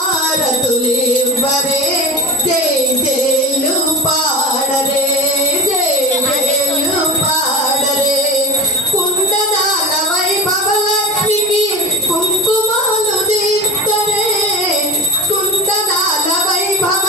హారతులివ్వరే జై జైలు పాడరే జై జైలు పాడరే కుందనాల వైభవలక్ష్మికి కుంకుమాలు దిద్దరే కుందనాల వైభవ